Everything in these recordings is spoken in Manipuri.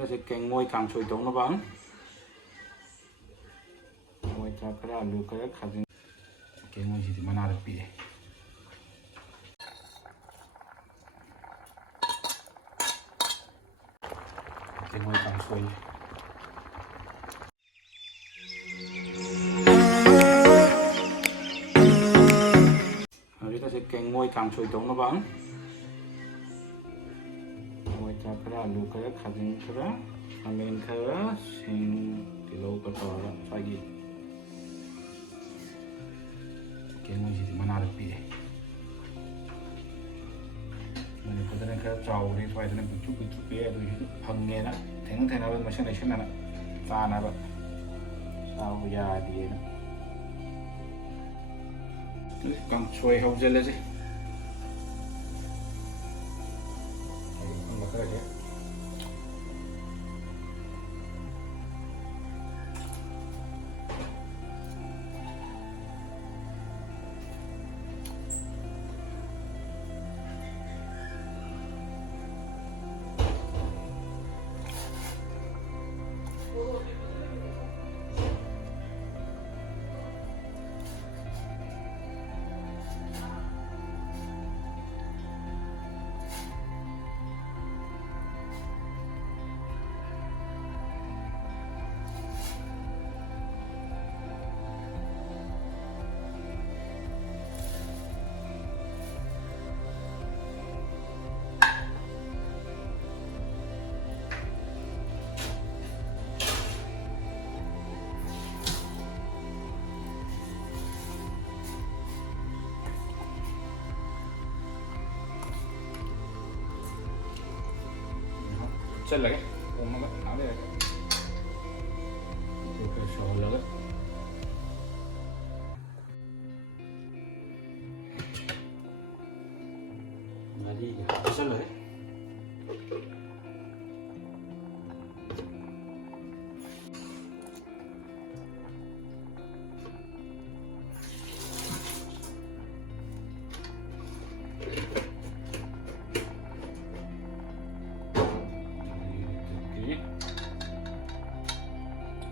ꯍꯧꯖꯤꯛꯀꯁꯦ ꯀꯦꯡꯉꯣꯏ ꯀꯥꯡꯁꯣꯏ ꯇꯧꯅꯕ ꯀꯦꯡꯉꯣꯏ ꯆꯥꯛ ꯈꯔ ꯑꯂꯨ ꯈꯔ ꯈꯥꯖꯤꯡ ꯀꯦꯡꯉꯣꯏꯁꯤꯗꯤ ꯃꯅꯥꯗ ꯄꯤꯛꯑꯦ ꯀꯦꯡꯉꯣꯏ ꯀꯥꯡꯁꯣꯏ ꯍꯧꯖꯤꯛꯀꯁꯦ ꯀꯦꯡꯉꯣꯏ ꯀꯥꯡꯁꯣꯏ ꯇꯧꯅꯕ ꯀꯦꯡꯉꯣꯏ ꯆꯥꯛ ꯈꯔ ꯑꯂꯨ ꯈꯔ ꯈꯥꯖꯤꯡ ꯈꯔ ꯈꯥꯃꯦꯟ ꯈꯔ ꯁꯤꯡ ꯇꯤꯜꯍꯧꯒ ꯇꯧꯔꯒ ꯁ꯭ꯋꯥꯏꯒꯤ ꯀꯦꯡꯉꯣꯏꯁꯤꯗꯤ ꯃꯅꯥꯗ ꯄꯤꯛꯑꯦ ꯃꯅꯤꯄꯨꯔꯗꯅ ꯈꯔ ꯆꯥꯎꯔꯦ ꯁ꯭ꯋꯥꯏꯗꯅ ꯄꯤꯛꯇ꯭ꯔꯨ ꯄꯤꯛꯑꯦ ꯑꯗꯨꯒꯤꯁꯨ ꯐꯪꯉꯦꯅ ꯊꯦꯡꯅꯕ ꯃꯁꯤꯡ ꯂꯩꯁꯤꯟꯅꯅ ꯆꯥꯅꯕ ꯆꯥꯕ ꯌꯥꯗꯦꯅ ꯀꯥꯡꯁꯣꯏ ꯍꯧꯖꯤꯜꯂꯁꯤ ꯈꯔꯁꯦ ꯆꯠꯂꯒꯦ ꯊꯣꯡꯉꯒ ꯉꯥꯛ ꯂꯩꯔꯒ ꯈꯔ ꯁꯧꯍꯜꯂꯒ ꯉꯥꯔꯤꯒ ꯍꯥꯞꯆꯜꯂꯒꯦ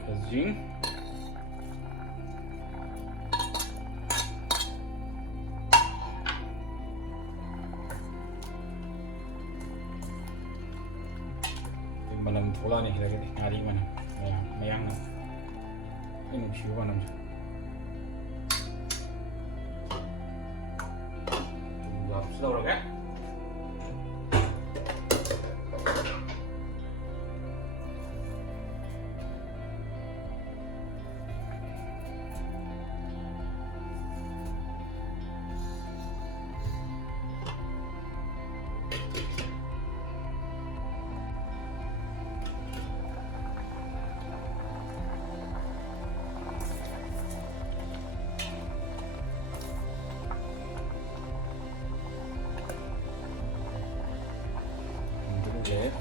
khazin manam tholani hilagadi ngari manam mayangna ini siu manam sudah udah kan 네,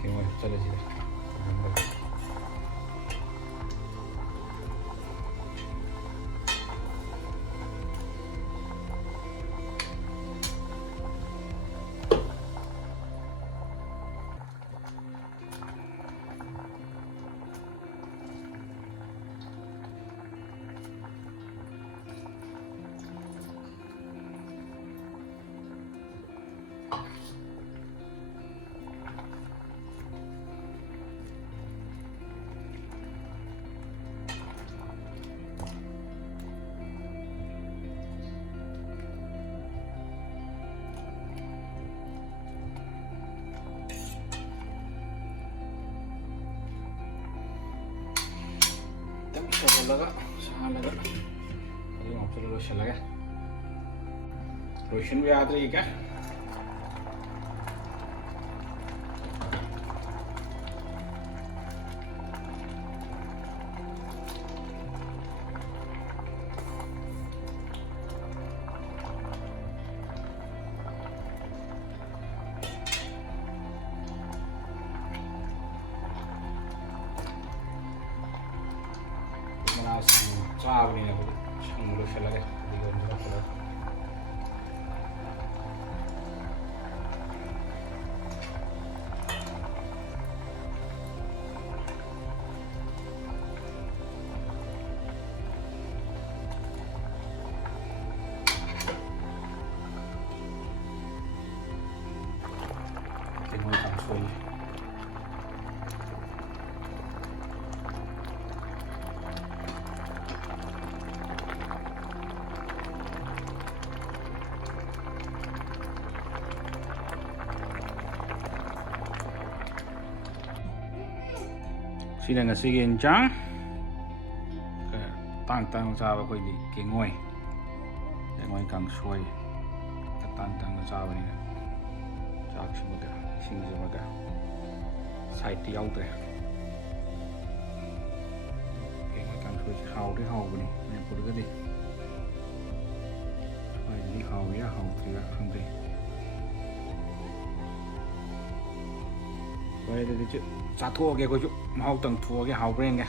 갱을 잘라지네. लगा सहा लगा अभी आपसे लोशन लगा लोशन भी याद रही क्या चावनी संग लोशन लगा สวยSila nga sige chang tan tan sa ba ko di kingoy kingoy kang soy tan tan sa ba ni chak si maga sing si maga sai ti yau tre kingoy kang soy hao đi hao ba ni ne ko ga di ai ni hao ya hao ti ga không đi vậy thì chứ sa thua cái cô chú mau từng thua cái hậu bên kìa